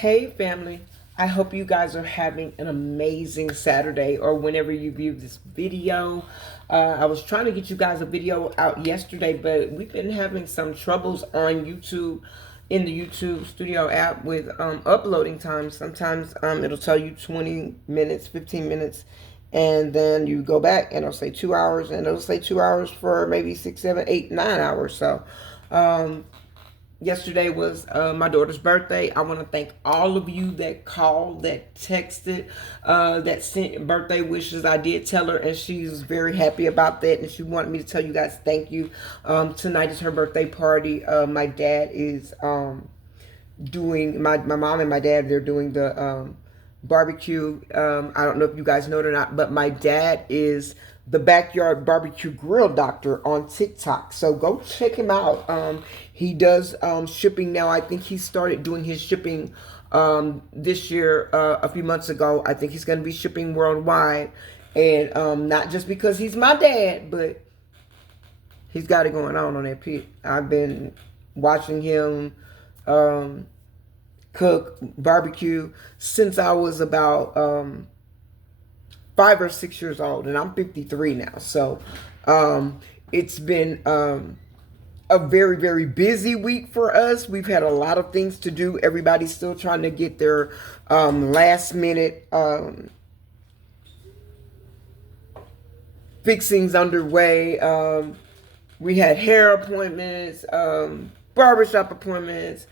Hey family, I hope you guys are having an amazing Saturday or whenever you view this video. I was trying to get you guys a video out yesterday, but we've been having some troubles on YouTube in the YouTube Studio app with uploading time. Sometimes it'll tell you 20 minutes, 15 minutes, and then you go back and it'll say 2 hours, and it'll say 2 hours for maybe 6, 7, 8, 9 hours. So um, yesterday was my daughter's birthday. I want to thank all of you that called, that texted, that sent birthday wishes. I did tell her, and she's very happy about that. And she wanted me to tell you guys thank you. Tonight is her birthday party. My dad is doing my mom and my dad. They're doing the barbecue. I don't know if you guys know it or not, but my dad is the backyard barbecue grill doctor on TikTok. So go check him out. He does shipping now. I think he started doing his shipping this year, a few months ago. I think he's going to be shipping worldwide. And not just because he's my dad, but he's got it going on that pit. I've been watching him cook barbecue since I was about 5 or 6 years old, and I'm 53 now. So it's been a very, very busy week for us. We've had a lot of things to do. Everybody's still trying to get their last minute fixings underway. We had hair appointments, barbershop appointments,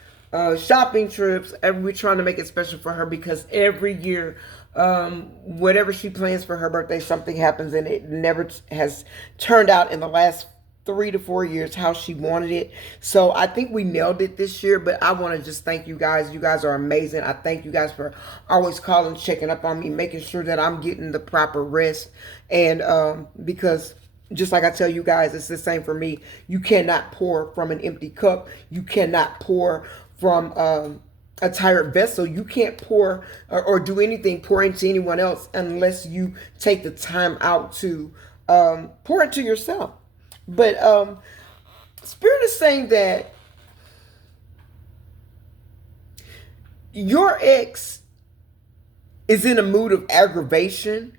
shopping trips. We're trying to make it special for her because every year, whatever she plans for her birthday, something happens, and it never has turned out in the last 3 to 4 years how she wanted it. So I think we nailed it this year, but I want to just thank you guys. You guys are amazing. I thank you guys for always calling, checking up on me, making sure that I'm getting the proper rest. And because just like I tell you guys, it's the same for me. You cannot pour from an empty cup. You cannot pour from a tired vessel. You can't pour or do anything, pour into anyone else unless you take the time out to pour into yourself. But Spirit is saying that your ex is in a mood of aggravation,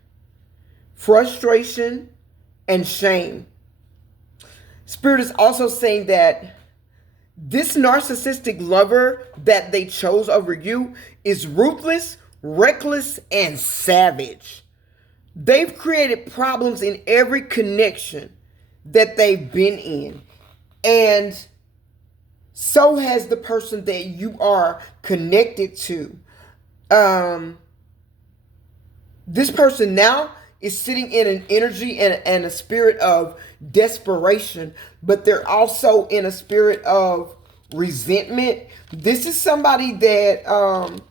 frustration, and shame. Spirit is also saying that this narcissistic lover that they chose over you is ruthless, reckless, and savage. They've created problems in every connection that they've been in. And so has the person that you are connected to. This person now is sitting in an energy and a spirit of desperation, but they're also in a spirit of resentment. This is somebody that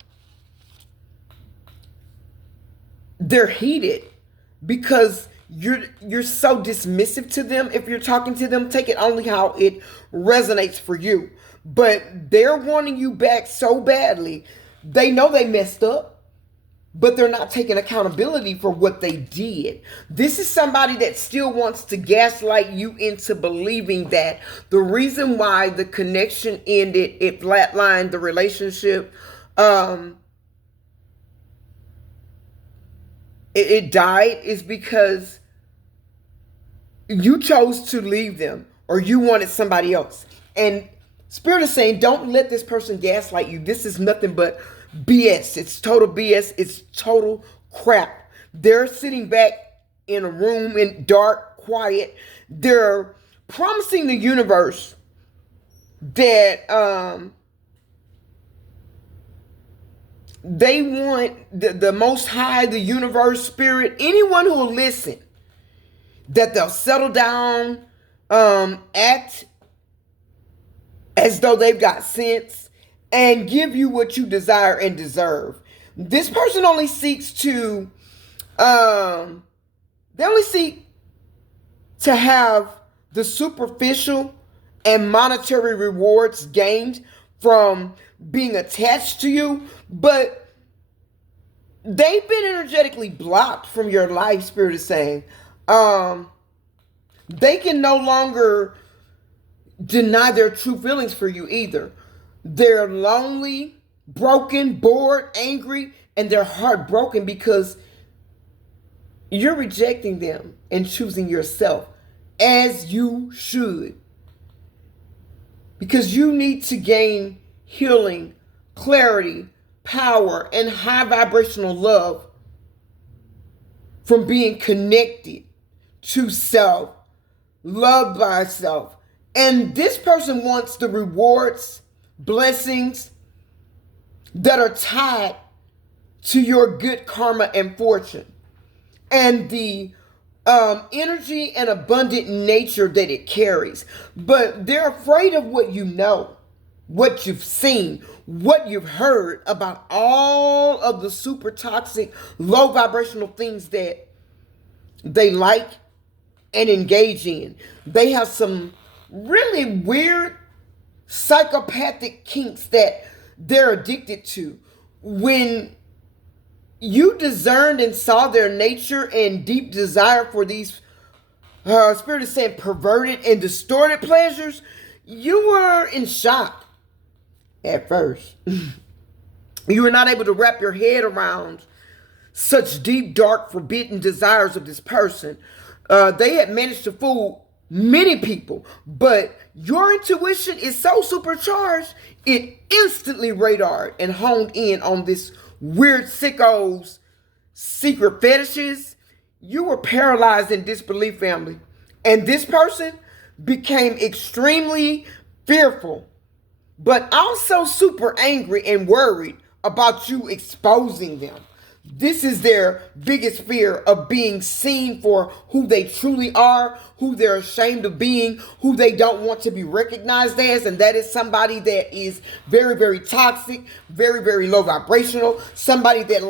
they're heated because you're so dismissive to them. If you're talking to them, take it only how it resonates for you. But they're wanting you back so badly. They know they messed up, but they're not taking accountability for what they did. This is somebody that still wants to gaslight you into believing that the reason why the connection ended, it flatlined the relationship, it died, is because you chose to leave them or you wanted somebody else. And Spirit is saying, don't let this person gaslight you. This is nothing but BS. It's total BS. It's total crap. They're sitting back in a room in dark, quiet. They're promising the universe that they want the Most High, the universe, Spirit, anyone who will listen, that they'll settle down, act as though they've got sense, and give you what you desire and deserve. This person only seeks to, they only seek to have the superficial and monetary rewards gained from being attached to you, but they've been energetically blocked from your life, Spirit is saying. They can no longer deny their true feelings for you either. They're lonely. broken, bored, angry, and they're heartbroken because you're rejecting them and choosing yourself, as you should. Because you need to gain healing, clarity, power, and high vibrational love from being connected to self, loved by self. And this person wants the rewards, blessings that are tied to your good karma and fortune, and the energy and abundant nature that it carries. But they're afraid of what you know, what you've seen, what you've heard about all of the super toxic, low vibrational things that they like and engage in. They have some really weird psychopathic kinks that they're addicted to. When you discerned and saw their nature and deep desire for these, Spirit is saying, perverted and distorted pleasures, you were in shock at first. You were not able to wrap your head around such deep, dark, forbidden desires of this person. They had managed to fool many people, but your intuition is so supercharged, it instantly radared and honed in on this weird sicko's secret fetishes. You were paralyzed in disbelief, family. And this person became extremely fearful, but also super angry and worried about you exposing them. This is their biggest fear, of being seen for who they truly are, who they're ashamed of being, who they don't want to be recognized as. And that is somebody that is very, very toxic, very, very low vibrational, somebody that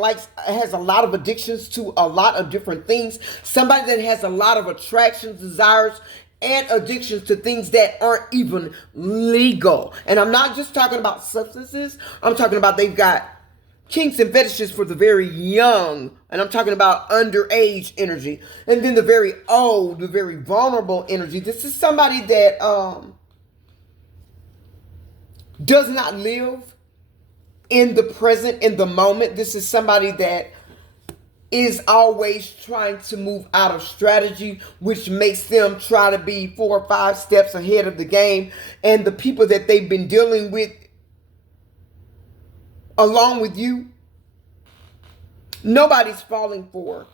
has a lot of addictions to a lot of different things, somebody that has a lot of attractions, desires, and addictions to things that aren't even legal. And I'm not just talking about substances. I'm talking about they've got kinks and fetishes for the very young, and I'm talking about underage energy, and then the very old, the very vulnerable energy. This is somebody that does not live in the present, in the moment. This is somebody that is always trying to move out of strategy, which makes them try to be 4 or 5 steps ahead of the game. And the people that they've been dealing with along with you, nobody's falling for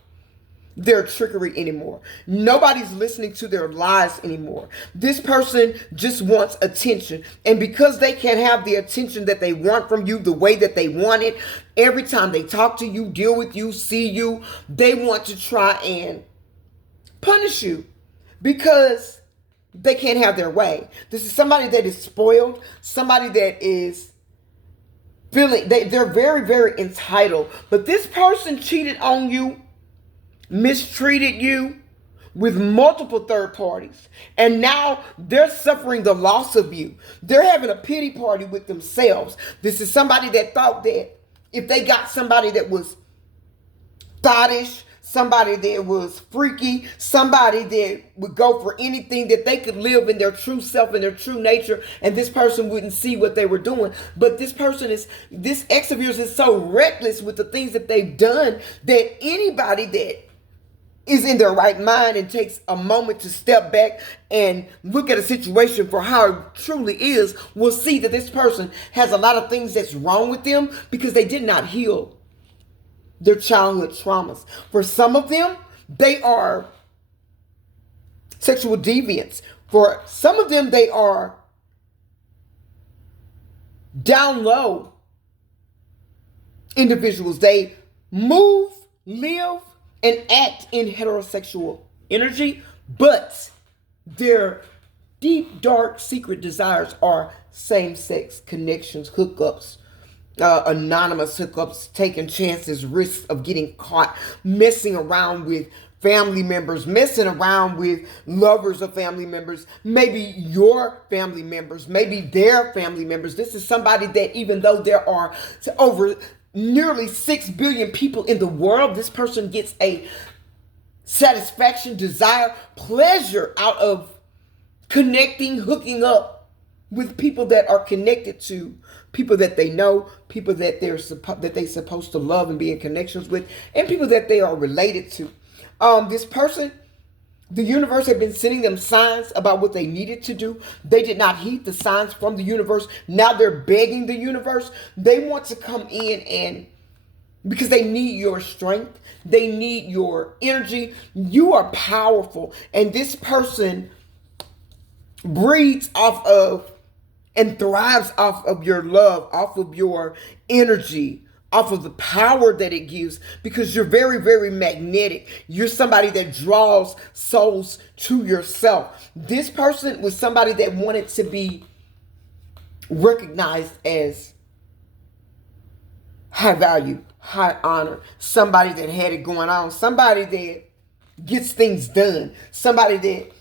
their trickery anymore. Nobody's listening to their lies anymore. This person just wants attention. And because they can't have the attention that they want from you the way that they want it, every time they talk to you, deal with you, see you, they want to try and punish you because they can't have their way. This is somebody that is spoiled, somebody that is feeling, they're very, very entitled. But this person cheated on you, mistreated you with multiple third parties, and now they're suffering the loss of you. They're having a pity party with themselves. This is somebody that thought that if they got somebody that was thottish, somebody that was freaky, somebody that would go for anything, that they could live in their true self and their true nature, and this person wouldn't see what they were doing. But this ex of yours is so reckless with the things that they've done that anybody that is in their right mind and takes a moment to step back and look at a situation for how it truly is will see that this person has a lot of things that's wrong with them because they did not heal their childhood traumas. For some of them, they are sexual deviants. For some of them, they are down low individuals. They move, live, and act in heterosexual energy, but their deep, dark, secret desires are same-sex connections, hookups, anonymous hookups, taking chances, risks of getting caught, messing around with family members, messing around with lovers of family members, maybe your family members, maybe their family members. This is somebody that, even though there are over nearly 6 billion people in the world, this person gets a satisfaction, desire, pleasure out of connecting, hooking up with people that are connected to people that they know, people that they're supposed to love and be in connections with, and people that they are related to. This person, the universe had been sending them signs about what they needed to do. They did not heed the signs from the universe. Now they're begging the universe. They want to come in, and because they need your strength, they need your energy. You are powerful, and this person breeds off of and thrives off of your love, off of your energy, off of the power that it gives, because you're very, very magnetic. You're somebody that draws souls to yourself. This person was somebody that wanted to be recognized as high value, high honor, somebody that had it going on, somebody that gets things done, somebody that,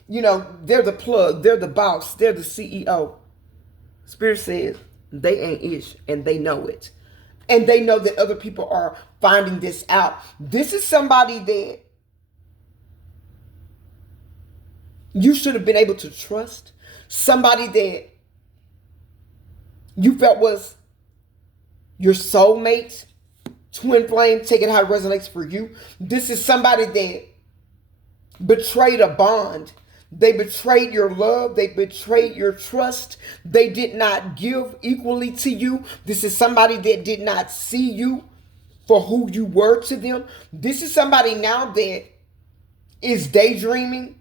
they're the plug, they're the boss, they're the CEO. Spirit says they ain't ish, and they know it. And they know that other people are finding this out. This is somebody that you should have been able to trust. Somebody that you felt was your soulmate, twin flame, take it how it resonates for you. This is somebody that betrayed a bond. They betrayed your love. They betrayed your trust. They did not give equally to you. This is somebody that did not see you for who you were to them. This is somebody now that is daydreaming,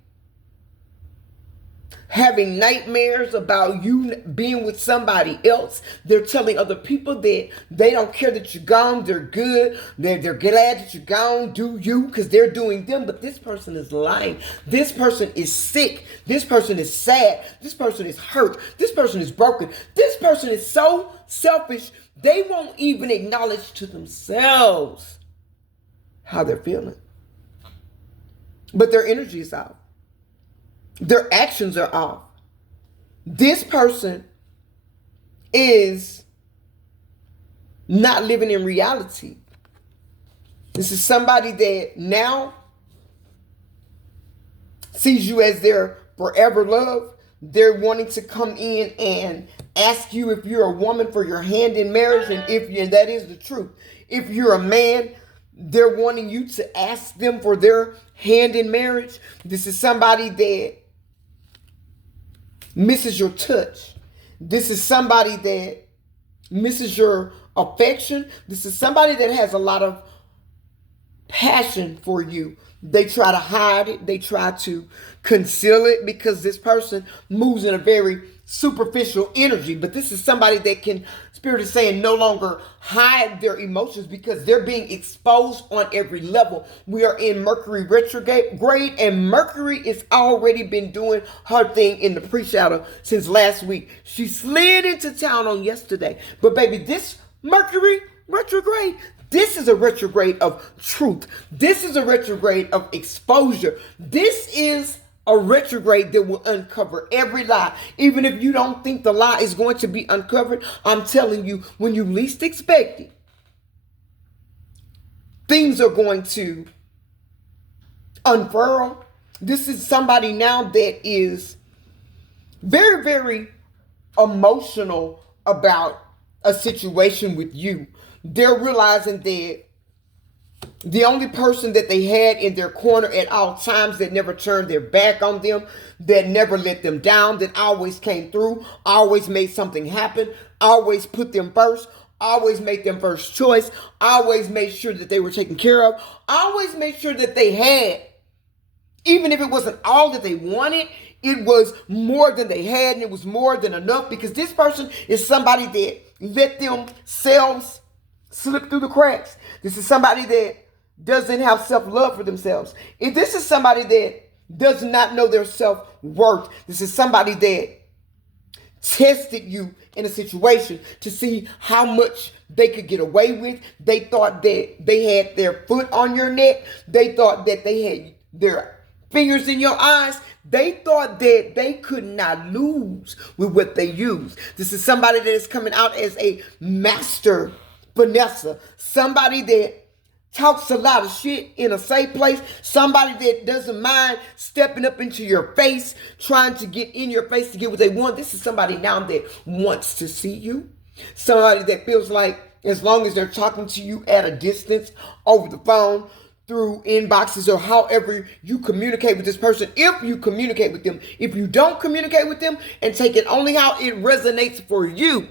having nightmares about you being with somebody else. They're telling other people that they don't care that you're gone. They're good. They're glad that you're gone. Do you? Because they're doing them. But this person is lying. This person is sick. This person is sad. This person is hurt. This person is broken. This person is so selfish, they won't even acknowledge to themselves how they're feeling. But their energy is out. Their actions are off. This person is not living in reality. This is somebody that now sees you as their forever love. They're wanting to come in and ask you if you're a woman for your hand in marriage, and that is the truth. If you're a man, they're wanting you to ask them for their hand in marriage. This is somebody that misses your touch. This is somebody that misses your affection. This is somebody that has a lot of passion for you. They try to hide it. They try to conceal it because this person moves in a very superficial energy. But this is somebody that can, Spirit is saying, no longer hide their emotions because they're being exposed on every level. We are in Mercury retrograde, and Mercury has already been doing her thing in the pre-shadow since last week. She slid into town on yesterday. But baby, this Mercury retrograde, this is a retrograde of truth. This is a retrograde of exposure. This is a retrograde that will uncover every lie. Even if you don't think the lie is going to be uncovered, I'm telling you, when you least expect it, things are going to unfurl. This is somebody now that is very, very emotional about a situation with you. They're realizing that the only person that they had in their corner at all times, that never turned their back on them, that never let them down, that always came through, always made something happen, always put them first, always made them first choice, always made sure that they were taken care of, always made sure that they had, even if it wasn't all that they wanted, it was more than they had, and it was more than enough, because this person is somebody that let themselves slip through the cracks. This is somebody that doesn't have self-love for themselves. If this is somebody that does not know their self-worth, this is somebody that tested you in a situation to see how much they could get away with. They thought that they had their foot on your neck. They thought that they had their fingers in your eyes. They thought that they could not lose with what they used. This is somebody that is coming out as a master Vanessa, somebody that talks a lot of shit in a safe place, somebody that doesn't mind stepping up into your face, trying to get in your face to get what they want. This is somebody now that wants to see you. Somebody that feels like as long as they're talking to you at a distance, over the phone, through inboxes, or however you communicate with this person, if you communicate with them, if you don't communicate with them, and take it only how it resonates for you.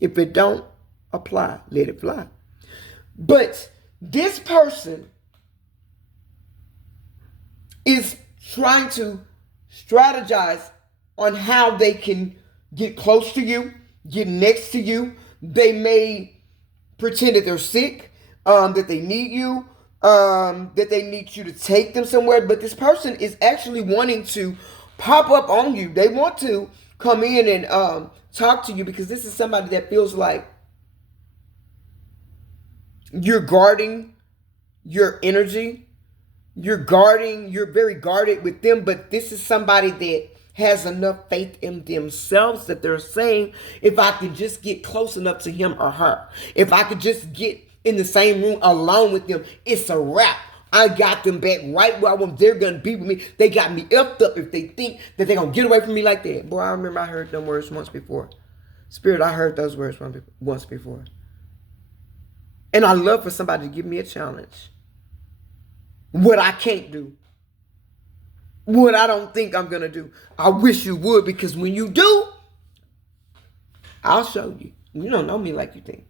If it don't apply, let it fly. But this person is trying to strategize on how they can get close to you, get next to you. They may pretend that they're sick, that they need you, that they need you to take them somewhere. But this person is actually wanting to pop up on you. They want to come in and talk to you, because this is somebody that feels like you're guarding your energy. You're very guarded with them, but this is somebody that has enough faith in themselves that they're saying, if I could just get close enough to him or her, if I could just get in the same room alone with them, it's a wrap. I got them back right where I want. They're going to be with me. They got me effed up if they think that they're going to get away from me like that. Boy, I remember I heard them words once before. Spirit, I heard those words once before. And I love for somebody to give me a challenge. What I can't do. What I don't think I'm going to do. I wish you would, because when you do, I'll show you. You don't know me like you think.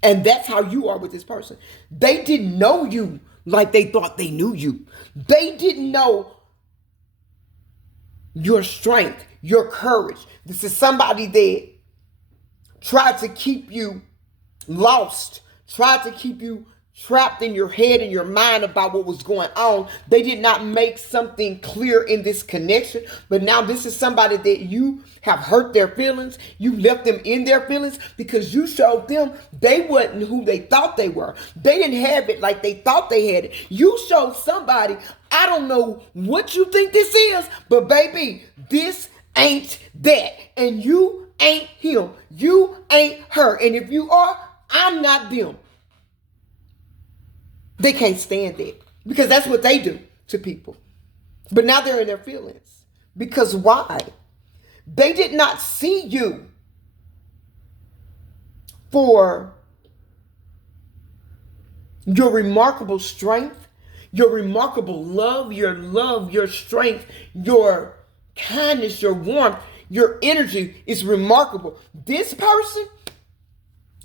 And that's how you are with this person. They didn't know you like they thought they knew you. They didn't know your strength, your courage. This is somebody that tried to keep you lost, tried to keep you trapped in your head and your mind about what was going on. They did not make something clear in this connection. But now this is somebody that you have hurt their feelings. You left them in their feelings because you showed them they wasn't who they thought they were. They didn't have it like they thought they had it. You showed somebody, I don't know what you think this is, but baby, this ain't that. And you ain't him. You ain't her. And if you are, I'm not them. They can't stand that, because that's what they do to people. But now they're in their feelings. Because why? They did not see you for your remarkable strength, your remarkable love, your strength, your kindness, your warmth, your energy is remarkable. This person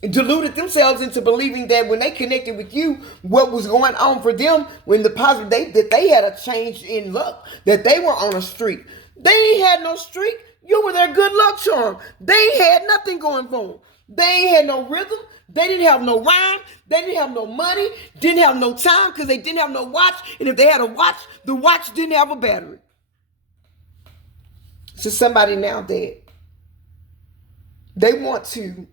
deluded themselves into believing that when they connected with you, what was going on for them, when the positive, that they had a change in luck, that they were on a streak. They had no streak. You were their good luck charm. They had nothing going for them. They had no rhythm. They didn't have no rhyme. They didn't have no money. Didn't have no time, because they didn't have no watch. And if they had a watch, the watch didn't have a battery. So somebody now that they want to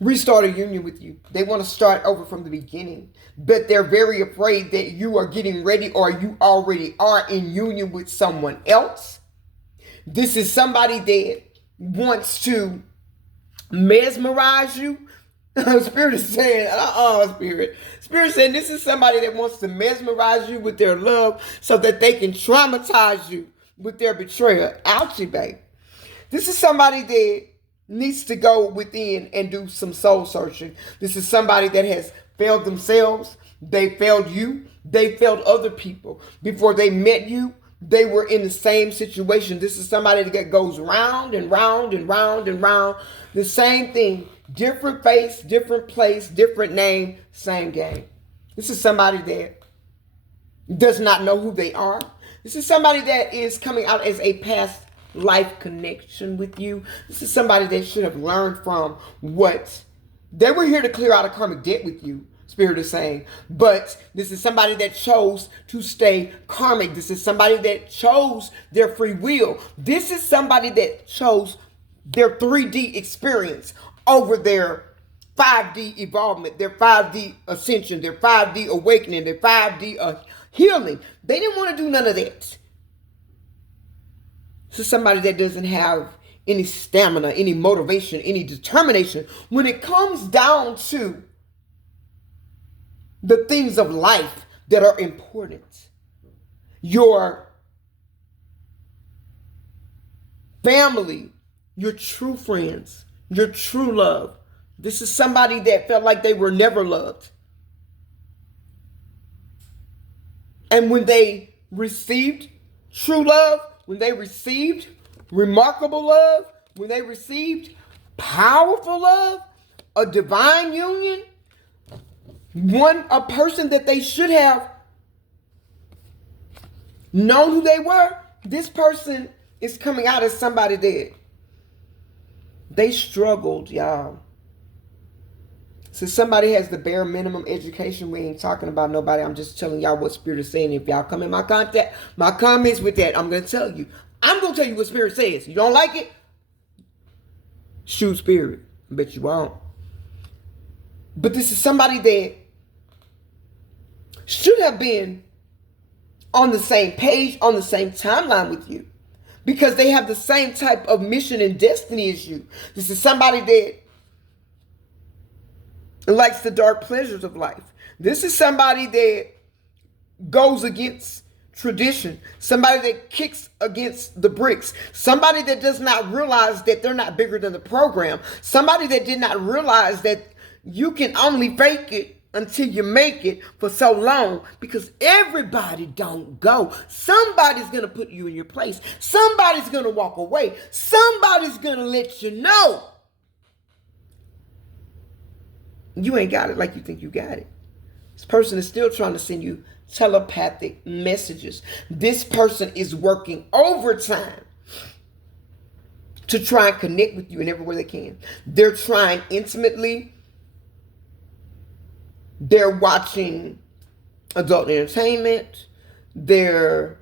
restart a union with you. They want to start over from the beginning. But they're very afraid that you are getting ready, or you already are in union with someone else. This is somebody that wants to mesmerize you. Spirit is saying, Spirit. Spirit saying this is somebody that wants to mesmerize you with their love so that they can traumatize you with their betrayal. Ouchie, babe. This is somebody that needs to go within and do some soul searching. This is somebody that has failed themselves. They failed you. They failed other people. Before they met you, they were in the same situation. This is somebody that goes round and round and round and round. The same thing. Different face, different place, different name, same game. This is somebody that does not know who they are. This is somebody that is coming out as a past life connection with you. This is somebody that should have learned from what they were here to clear out a karmic debt with you. Spirit is saying, but this is somebody that chose to stay karmic. This is somebody that chose their free will. This is somebody that chose their 3D experience over their 5D evolvement, their 5D ascension, their 5D awakening, their 5D healing. They didn't want to do none of that. This is somebody that doesn't have any stamina, any motivation, any determination when it comes down to the things of life that are important. Your family, your true friends, your true love. This is somebody that felt like they were never loved. And when they received true love, when they received remarkable love, when they received powerful love, a divine union, a person that they should have known who they were, this person is coming out as somebody that they struggled, y'all. So somebody has the bare minimum education. We ain't talking about nobody. I'm just telling y'all what Spirit is saying. If y'all come in my comments with that, I'm going to tell you. I'm going to tell you what Spirit says. You don't like it? Shoot Spirit. I bet you won't. But this is somebody that should have been on the same page, on the same timeline with you. Because they have the same type of mission and destiny as you. This is somebody that likes the dark pleasures of life. This is somebody that goes against tradition. Somebody that kicks against the bricks. Somebody that does not realize that they're not bigger than the program. Somebody that did not realize that you can only fake it until you make it for so long, because everybody don't go. Somebody's going to put you in your place. Somebody's going to walk away. Somebody's going to let you know you ain't got it like you think you got it. This person is still trying to send you telepathic messages. This person is working overtime to try and connect with you in every way they can. They're trying intimately. They're watching adult entertainment. They're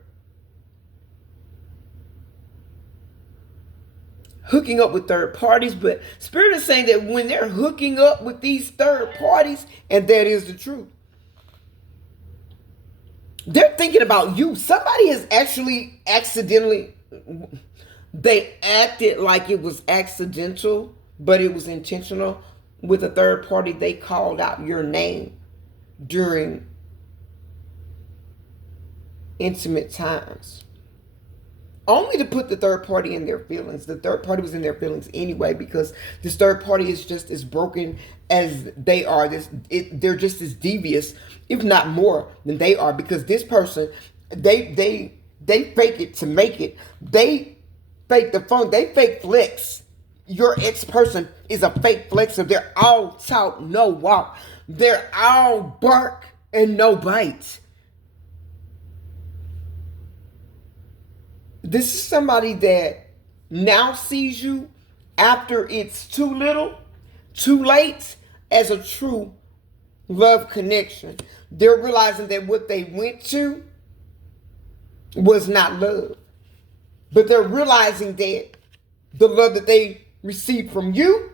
hooking up with third parties. But Spirit is saying that when they're hooking up with these third parties, and that is the truth, they're thinking about you. Somebody has actually they acted like it was accidental, but it was intentional. With a third party, they called out your name during intimate times, only to put the third party in their feelings. The third party was in their feelings anyway, because this third party is just as broken as they are. They're just as devious, if not more, than they are, because this person, they fake it to make it. They fake the phone. They fake flex. Your ex-person is a fake flexer. They're all talk, no walk. They're all bark and no bite. This is somebody that now sees you after it's too little, too late, as a true love connection. They're realizing that what they went to was not love. But they're realizing that the love that they received from you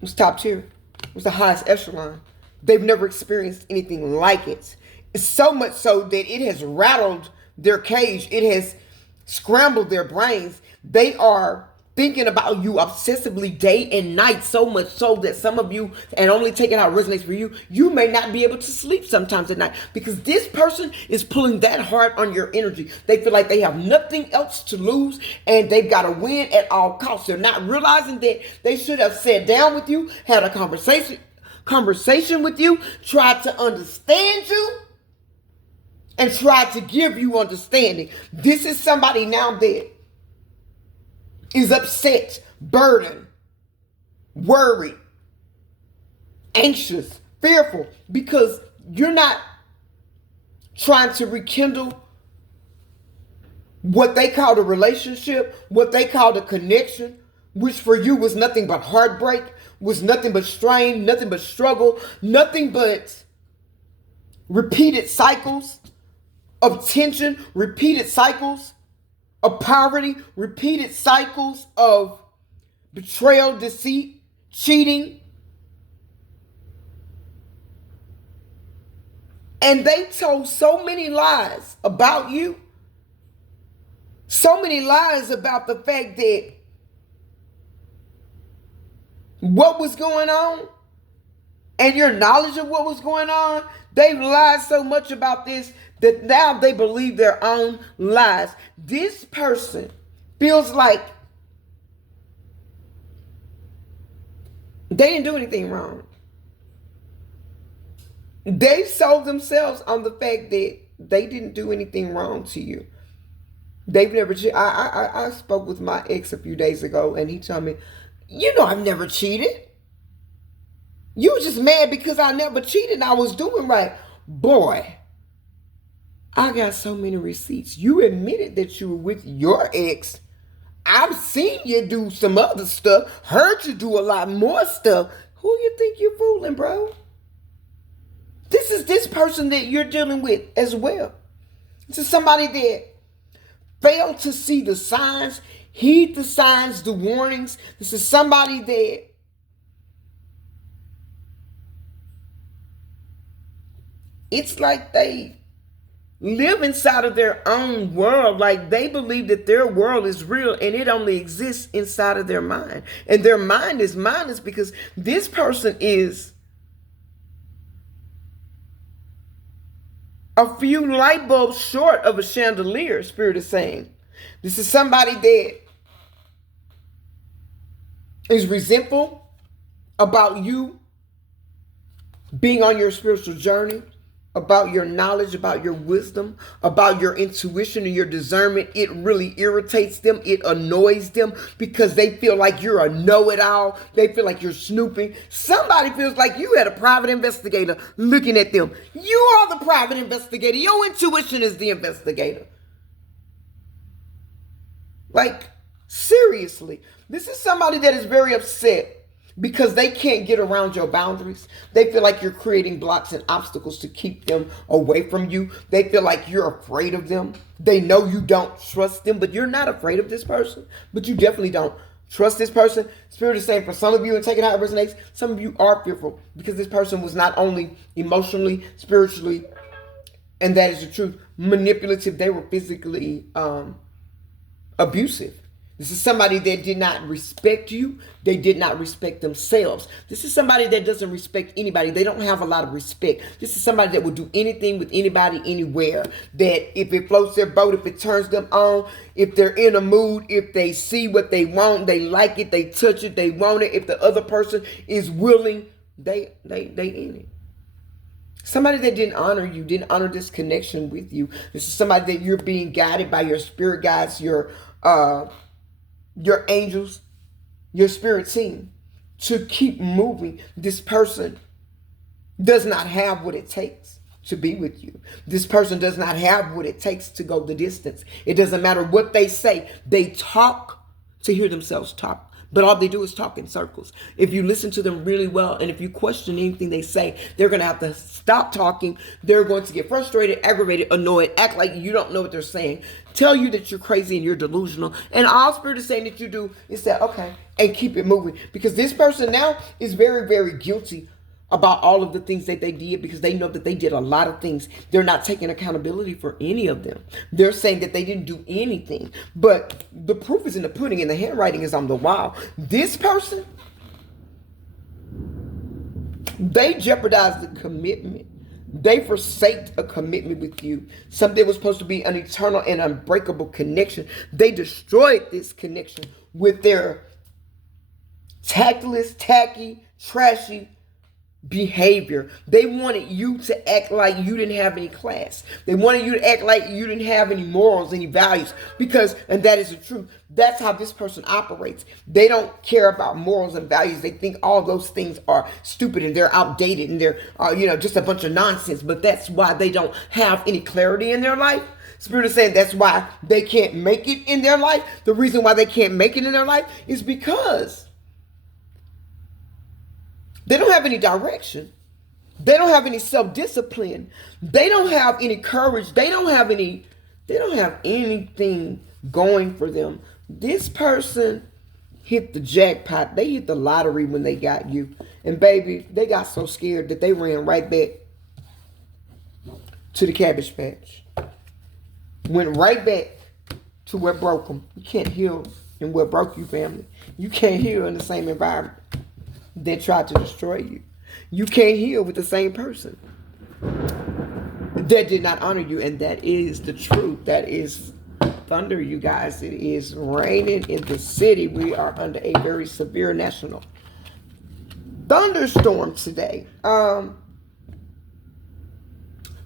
was top tier, was the highest echelon. They've never experienced anything like it. It's so much so that it has rattled their cage. It has scrambled their brains. They are thinking about you obsessively day and night, so much so that some of you, and only taking out resonates for you, you may not be able to sleep sometimes at night, because this person is pulling that hard on your energy. They feel like they have nothing else to lose and they've got to win at all costs. They're not realizing that they should have sat down with you, had a conversation with you, tried to understand you, and tried to give you understanding. This is somebody now that is upset, burdened, worried, anxious, fearful, because you're not trying to rekindle what they call a relationship, what they call a connection, which for you was nothing but heartbreak, was nothing but strain, nothing but struggle, nothing but repeated cycles of tension, repeated cycles of poverty, repeated cycles of betrayal, deceit, cheating. And they told so many lies about you, so many lies about the fact that what was going on and your knowledge of what was going on. They've lied so much about this that now they believe their own lies. This person feels like they didn't do anything wrong. They sold themselves on the fact that they didn't do anything wrong to you. They've never. I spoke with my ex a few days ago, and he told me, I've never cheated. You were just mad because I never cheated and I was doing right. Boy, I got so many receipts. You admitted that you were with your ex. I've seen you do some other stuff, heard you do a lot more stuff. Who you think you're fooling, bro? This is this person that you're dealing with as well. This is somebody that failed to see the signs, heed the signs, the warnings. This is somebody that it's like they live inside of their own world. Like they believe that their world is real and it only exists inside of their mind. And their mind is mindless because this person is a few light bulbs short of a chandelier, Spirit is saying. This is somebody that is resentful about you being on your spiritual journey, about your knowledge, about your wisdom, about your intuition and your discernment. It really irritates them. It annoys them because they feel like you're a know-it-all. They feel like you're snooping. Somebody feels like you had a private investigator looking at them. You are the private investigator. Your intuition is the investigator. Like, seriously, this is somebody that is very upset because they can't get around your boundaries. They feel like you're creating blocks and obstacles to keep them away from you. They feel like you're afraid of them. They know you don't trust them, but you're not afraid of this person. But you definitely don't trust this person. Spirit is saying for some of you, and take it how it resonates, some of you are fearful because this person was not only emotionally, spiritually, and that is the truth, manipulative. They were physically abusive. This is somebody that did not respect you. They did not respect themselves. This is somebody that doesn't respect anybody. They don't have a lot of respect. This is somebody that will do anything with anybody, anywhere. That if it floats their boat, if it turns them on, if they're in a mood, if they see what they want, they like it, they touch it, they want it. If the other person is willing, they in it. Somebody that didn't honor you, didn't honor this connection with you. This is somebody that you're being guided by your spirit guides, your angels, your spirit team to keep moving. This person does not have what it takes to be with you. This person does not have what it takes to go the distance. It doesn't matter what they say. They talk to hear themselves talk. But all they do is talk in circles. If you listen to them really well, and if you question anything they say, they're going to have to stop talking. They're going to get frustrated, aggravated, annoyed, act like you don't know what they're saying, tell you that you're crazy and you're delusional. And all Spirit is saying that you do is say, okay, and keep it moving. Because this person now is very, very guilty about all of the things that they did because they know that they did a lot of things. They're not taking accountability for any of them. They're saying that they didn't do anything. But the proof is in the pudding and the handwriting is on the wall. This person, they jeopardized the commitment. They forsaked a commitment with you. Something that was supposed to be an eternal and unbreakable connection. They destroyed this connection with their tactless, tacky, trashy behavior. They wanted you to act like you didn't have any class. They wanted you to act like you didn't have any morals, any values, because, and that is the truth, that's how this person operates. They don't care about morals and values. They think all those things are stupid and they're outdated and they're just a bunch of nonsense. But that's why they don't have any clarity in their life. Spirit is saying that's why they can't make it in their life. The reason why they can't make it in their life is because they don't have any direction. They don't have any self-discipline. They don't have any courage. They don't have anything going for them. This person hit the jackpot. They hit the lottery when they got you. And baby, they got so scared that they ran right back to the Cabbage Patch. Went right back to what broke them. You can't heal in what broke you, family. You can't heal in the same environment that tried to destroy you. You can't heal with the same person that did not honor you. And that is the truth. That is thunder, you guys. It is raining in the city. We are under a very severe national thunderstorm today.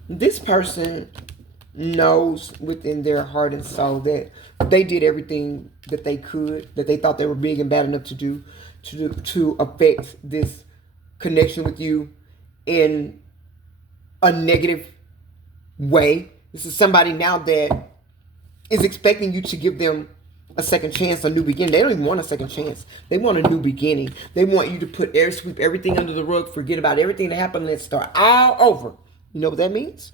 This person knows within their heart and soul that they did everything that they could, that they thought they were big and bad enough to do, to affect this connection with you in a negative way. This is somebody now that is expecting you to give them a second chance, a new beginning. They don't even want a second chance. They want a new beginning. They want you to sweep everything under the rug, forget about everything that happened, and start all over. You know what that means?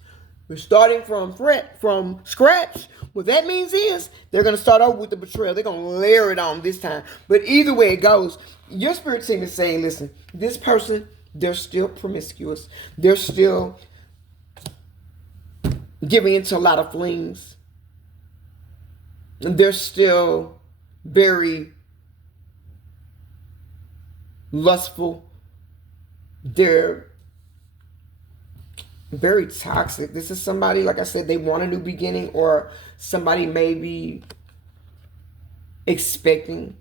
We're starting from scratch. What that means is they're going to start over with the betrayal. They're going to layer it on this time. But either way it goes, your spirit team is saying, listen, this person, they're still promiscuous. They're still giving into a lot of flings. They're still very lustful. They're very toxic. This is somebody, like I said, they want a new beginning, or somebody may be expecting.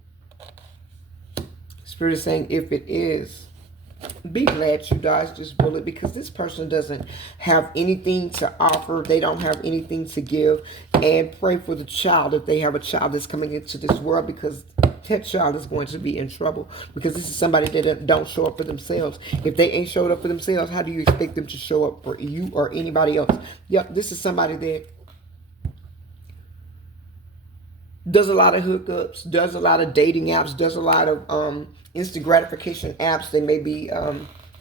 Spirit is saying, if it is, be glad you guys just roll it, because this person doesn't have anything to offer. They don't have anything to give. And pray for the child if they have a child that's coming into this world, because that child is going to be in trouble, because this is somebody that don't show up for themselves. If they ain't showed up for themselves, how do you expect them to show up for you or anybody else? Yep, this is somebody that does a lot of hookups, does a lot of dating apps, does a lot of instant gratification apps. They may be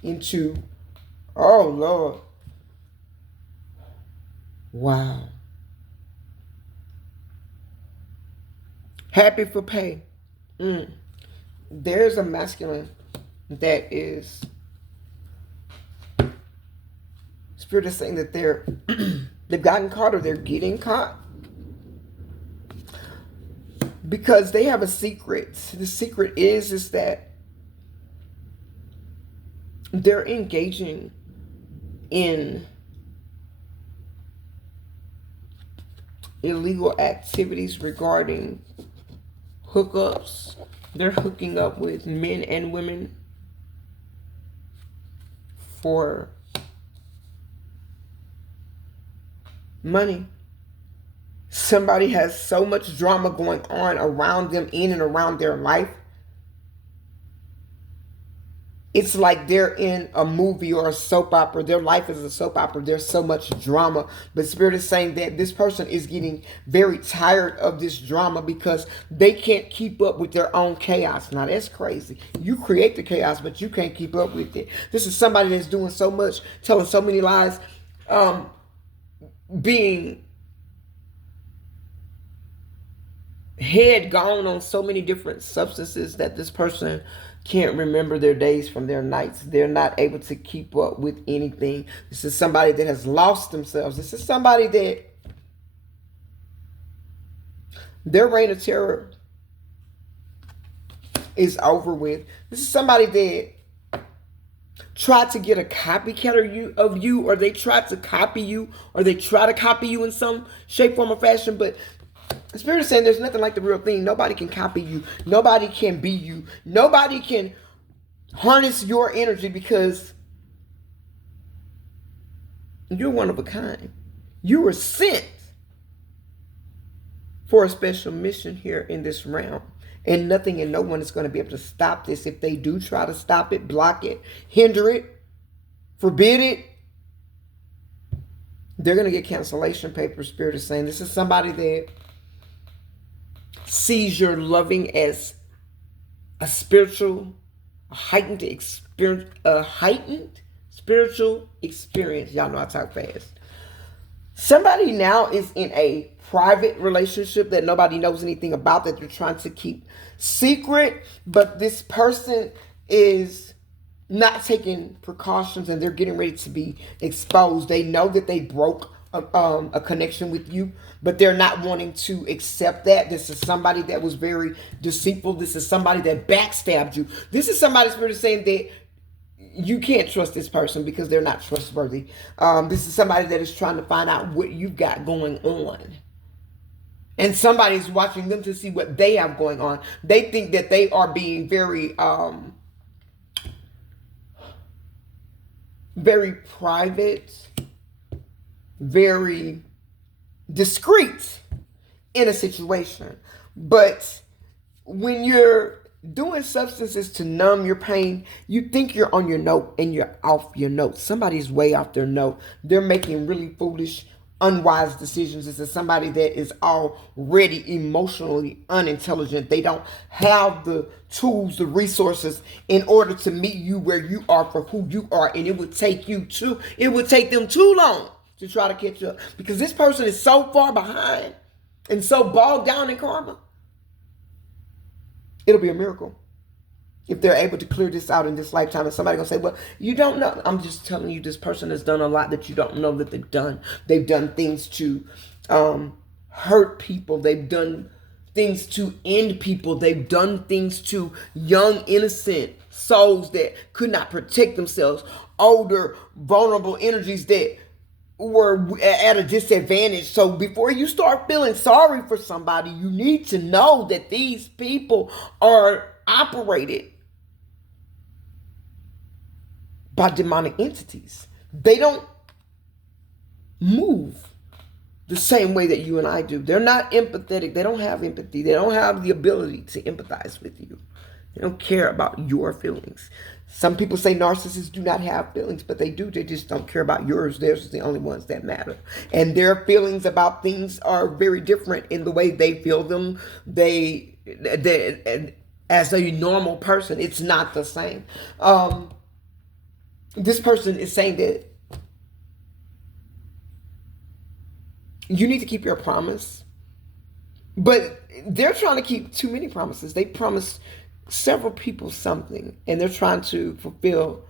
into. Oh, Lord. Wow. Happy for pay. There's a masculine that is, Spirit is saying that they've gotten caught, or they're getting caught, because they have a secret. The secret is that they're engaging in illegal activities regarding hookups. They're hooking up with men and women for money. Somebody has so much drama going on around them, in and around their life. It's like they're in a movie or a soap opera. Their life is a soap opera. There's so much drama. But Spirit is saying that this person is getting very tired of this drama, because they can't keep up with their own chaos. Now, that's crazy. You create the chaos, but you can't keep up with it. This is somebody that's doing so much, telling so many lies, being head gone on so many different substances that this person can't remember their days from their nights. They're not able to keep up with anything. This is somebody that has lost themselves. This is somebody that their reign of terror is over with. This is somebody that tried to get a copycat of you, or they tried to copy you, or they try to copy you in some shape, form, or fashion, but the Spirit is saying there's nothing like the real thing. Nobody can copy you. Nobody can be you. Nobody can harness your energy, because you're one of a kind. You were sent for a special mission here in this realm. And nothing and no one is going to be able to stop this. If they do try to stop it, block it, hinder it, forbid it, they're going to get cancellation papers. Spirit is saying this is somebody that sees your loving as a heightened spiritual experience. Y'all know I talk fast. Somebody now is in a private relationship that nobody knows anything about, that they're trying to keep secret, but this person is not taking precautions, and they're getting ready to be exposed. They know that they broke a connection with you, but they're not wanting to accept that. This is somebody that was very deceitful. This is somebody that backstabbed you. This is somebody, Spirit is saying, that you can't trust this person because they're not trustworthy. This is somebody that is trying to find out what you've got going on. And somebody's watching them to see what they have going on. They think that they are being very, very private, very discreet in a situation. But when you're doing substances to numb your pain, you think you're on your note and you're off your note. Somebody's way off their note. They're making really foolish, unwise decisions. This is somebody that is already emotionally unintelligent. They don't have the tools, the resources in order to meet you where you are for who you are. And it would take them too long to try to catch up, because this person is so far behind and so bogged down in karma. It'll be a miracle if they're able to clear this out in this lifetime. And somebody gonna say, well, you don't know. I'm just telling you, this person has done a lot that you don't know that they've done. They've done things to hurt people. They've done things to end people. They've done things to young, innocent souls that could not protect themselves. Older, vulnerable energies that were at a disadvantage. So before you start feeling sorry for somebody, you need to know that these people are operated by demonic entities. They don't move the same way that you and I do. They're not empathetic. They don't have empathy. They don't have the ability to empathize with you. They don't care about your feelings. Some people say narcissists do not have feelings, but they do. They just don't care about yours. Theirs are the only ones that matter. And their feelings about things are very different in the way they feel them. They as a normal person, it's not the same. This person is saying that you need to keep your promise. But they're trying to keep too many promises. They promised several people something, and they're trying to fulfill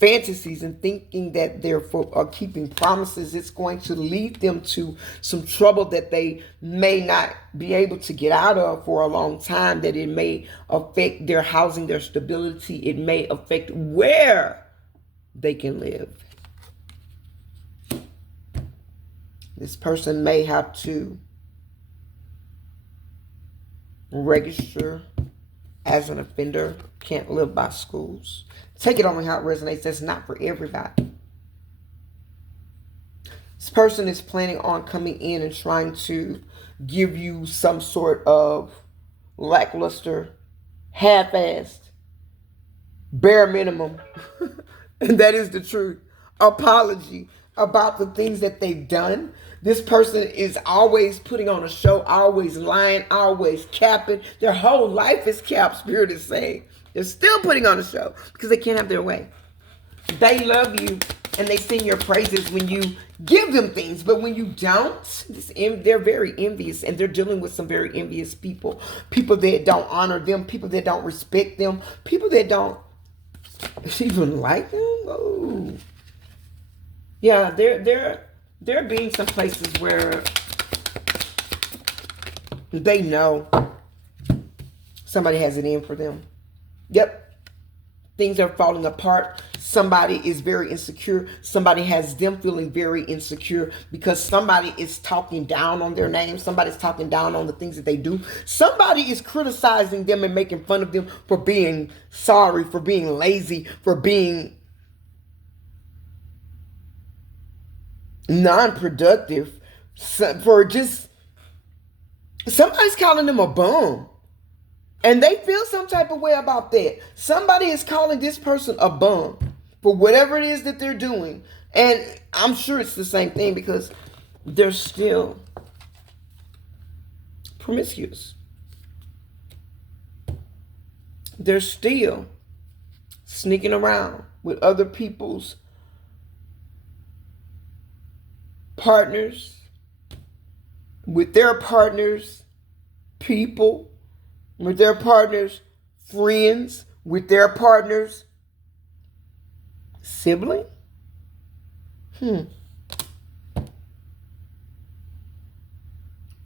fantasies and thinking that they're keeping promises. It's going to lead them to some trouble that they may not be able to get out of for a long time, that it may affect their housing, their stability. It may affect where they can live. This person may have to register as an offender, can't live by schools. Take it only how it resonates. That's not for everybody. This person is planning on coming in and trying to give you some sort of lackluster, half-assed, bare minimum, and that is the truth, apology about the things that they've done. This person is always putting on a show, always lying, always capping. Their whole life is capped, Spirit is saying. They're still putting on a show because they can't have their way. They love you and they sing your praises when you give them things. But when you don't, they're very envious, and they're dealing with some very envious people. People that don't honor them, people that don't respect them, people that don't even like them. Oh. Yeah, they're being some places where they know somebody has it in for them. Yep. Things are falling apart. Somebody is very insecure. Somebody has them feeling very insecure because somebody is talking down on their name. Somebody's talking down on the things that they do. Somebody is criticizing them and making fun of them for being sorry, for being lazy, for being non-productive, for just, somebody's calling them a bum. And they feel some type of way about that. Somebody is calling this person a bum for whatever it is that they're doing. And I'm sure it's the same thing because they're still promiscuous. They're still sneaking around with other people's partners, with their partners, people, with their partners, friends, with their partners, sibling.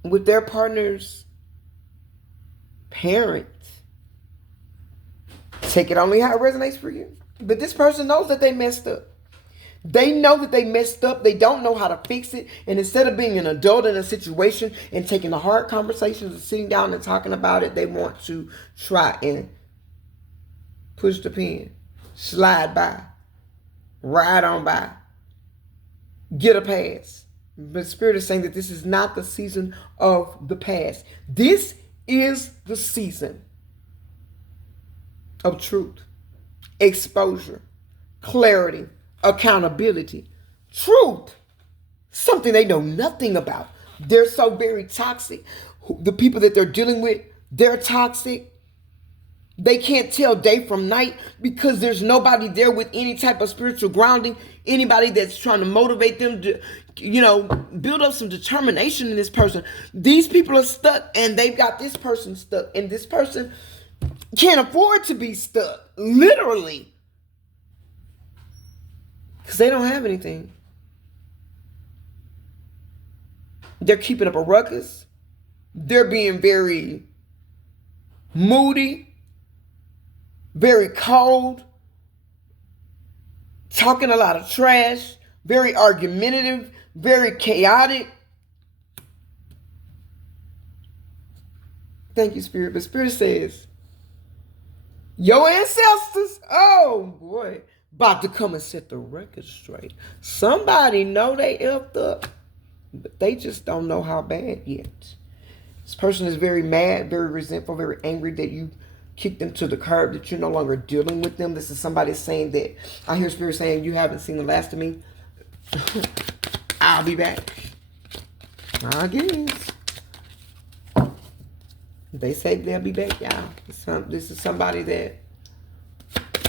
With their partners, parents. Take it only how it resonates for you. But this person knows that they messed up. They know that they messed up. They don't know how to fix it. And instead of being an adult in a situation and taking the hard conversations and sitting down and talking about it, they want to try and push the pen, slide by, ride on by, get a pass. But Spirit is saying that this is not the season of the past. This is the season of truth, exposure, clarity, accountability, truth, something they know nothing about. They're so very toxic. The people that they're dealing with, they're toxic. They can't tell day from night because there's nobody there with any type of spiritual grounding, anybody that's trying to motivate them to, build up some determination in this person. These people are stuck and they've got this person stuck, and this person can't afford to be stuck, literally. Because they don't have anything. They're keeping up a ruckus. They're being very moody, very cold, talking a lot of trash, very argumentative, very chaotic. Thank you, Spirit. But Spirit says, your ancestors, oh boy, about to come and set the record straight. Somebody know they effed up, but they just don't know how bad yet. This person is very mad, very resentful, very angry that you kicked them to the curb, that you're no longer dealing with them. This is somebody saying that, I hear Spirit saying, you haven't seen the last of me. I'll be back. I guess. They say they'll be back, y'all. This is somebody that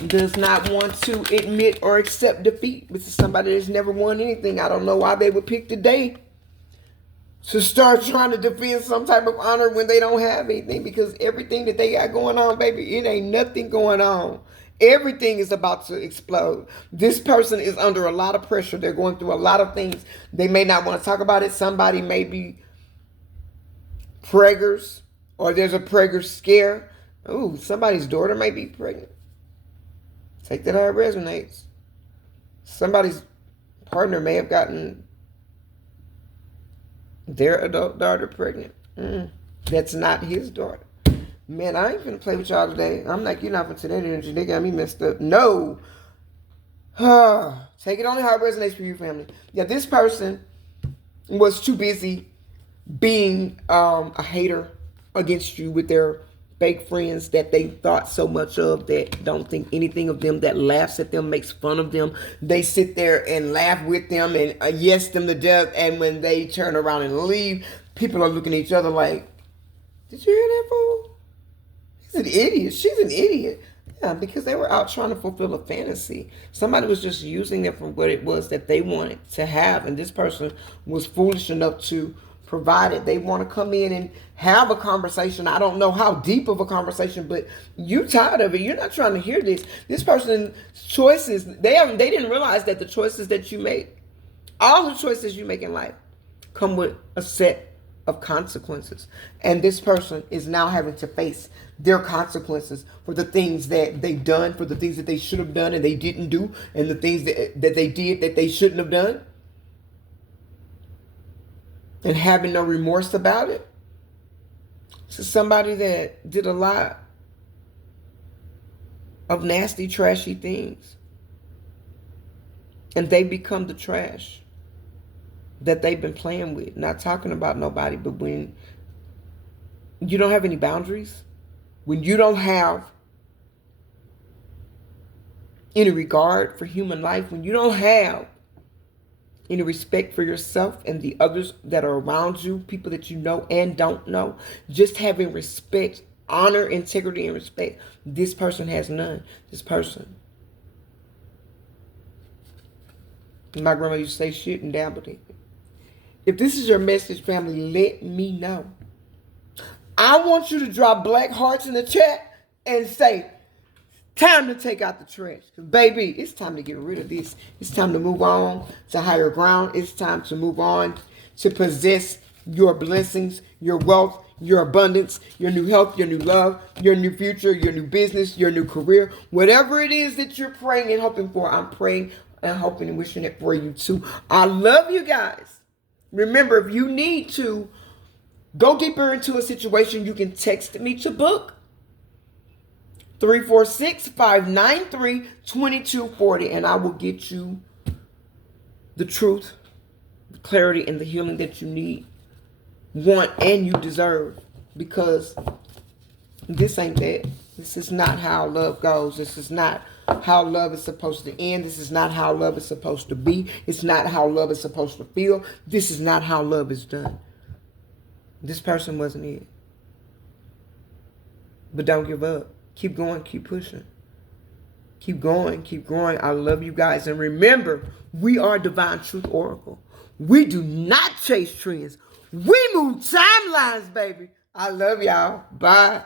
does not want to admit or accept defeat. This is somebody that's never won anything. I don't know why they would pick today to start trying to defend some type of honor when they don't have anything, because everything that they got going on, baby, it ain't nothing going on. Everything is about to explode. This person is under a lot of pressure. They're going through a lot of things. They may not want to talk about it. Somebody may be preggers, or there's a pregger scare. Ooh, somebody's daughter may be pregnant. Take that how it resonates. Somebody's partner may have gotten their adult daughter pregnant. That's not his daughter. Man, I ain't gonna play with y'all today. I'm like, you're not gonna that energy. They got me messed up. No. Take it only how it resonates for you, family. Yeah, this person was too busy being a hater against you with their fake friends that they thought so much of, that don't think anything of them, that laughs at them, makes fun of them. They sit there and laugh with them and yes them to death. And when they turn around and leave, people are looking at each other like, did you hear that fool? He's an idiot. She's an idiot. Yeah, because they were out trying to fulfill a fantasy. Somebody was just using them for what it was that they wanted to have. And this person was foolish enough to provide it. They want to come in and have a conversation. I don't know how deep of a conversation, but you tired of it. You're not trying to hear this. This person's choices, they didn't realize that the choices that you make, all the choices you make in life, come with a set of consequences. And this person is now having to face their consequences for the things that they've done, for the things that they should have done and they didn't do, and the things that they did that they shouldn't have done, and having no remorse about it. So somebody that did a lot of nasty, trashy things, and they become the trash that they've been playing with. Not talking about nobody, but when you don't have any boundaries, when you don't have any regard for human life, when you don't have any respect for yourself and the others that are around you, people that you know and don't know, just having respect, honor, integrity, and respect. This person has none. This person. My grandma used to say, shit and dabble in it. If this is your message, family, let me know. I want you to drop black hearts in the chat and say, time to take out the trash. Baby, it's time to get rid of this. It's time to move on to higher ground. It's time to move on to possess your blessings, your wealth, your abundance, your new health, your new love, your new future, your new business, your new career. Whatever it is that you're praying and hoping for, I'm praying and hoping and wishing it for you too. I love you guys. Remember, if you need to go deeper into a situation, you can text me to book 346-593-2240, and I will get you the truth, the clarity, and the healing that you need, want, and you deserve. Because this ain't that. This is not how love goes. This is not how love is supposed to end. This is not how love is supposed to be. It's not how love is supposed to feel. This is not how love is done. This person wasn't it. But don't give up. Keep going. Keep pushing. Keep going. Keep growing. I love you guys. And remember, we are Divine Truth Oracle. We do not chase trends. We move timelines, baby. I love y'all. Bye.